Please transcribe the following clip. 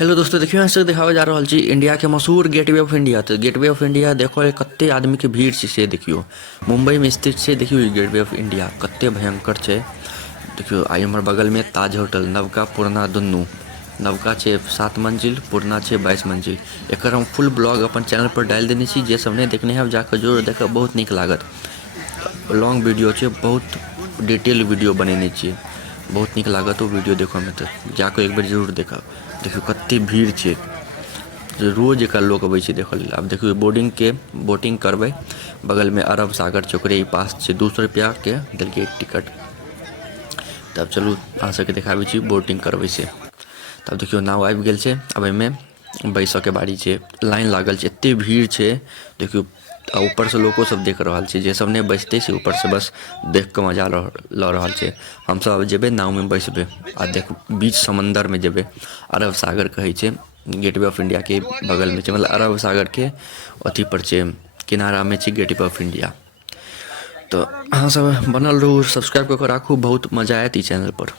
Hello दोस्तों, देखियो यहाँ देखावे जा रहल छी इंडिया के मशहूर गेटवे ऑफ इंडिया। तो गेटवे ऑफ इंडिया देखो कते आदमी के भीड़ छै से देखियो। मुंबई में स्थित छै, देखियो ई गेटवे ऑफ इंडिया कते भयंकर छै। देखियो आई हमर बगल में ताज होटल नवका पुरना दुनू नवका छै 7 मंजिल, पुरना छै 22 मंजिल। एकर हम फुल ब्लॉग अपन चैनल पर डाल देने छी, जे सब नहीं देखने हैं जाकर जरूर देखब, बहुत निक लागत। लॉन्ग वीडियो छै, बहुत डिटेल वीडियो बनेने छियै, बहुत निक लागत। वो वीडियो देखो में तो जाकर एक बार जरूर देखब। देखियो कते भीड़ छै, रोज एकर लोग अबै छै देखऽ लेल। आब देखियो बोटिंग करबै, बगल में अरब सागर छै, ओकरे पास छै 200 रुपया के देलकै टिकट। तब चलू अहाँ सबके देखाबै छी बोटिंग करबै से। तब देखियो नाव आबि गेल छै, अब एहिमे बैसऽ के बारी छै। लाइन लागल छै, एते भीड़ छै देखियो। ऊपर से लोगो सब देख रहल छै, जे सब नहीं बैसते से ऊपर से बस देख के मजा लऽ रहल छै। हम सब अब जेबे नाव में बैसबे आ देख बीच समंदर में जेबे। अरब सागर कहै छै, गेटवे ऑफ इंडिया के बगल में छै, मतलब अरब सागर के अथी पर छै, किनारा में छै गेटवे ऑफ इंडिया। तो अहाँ सब बनल रहू, सब्सक्राइब कऽ के राखू, बहुत मजा आयत ई चैनल पर।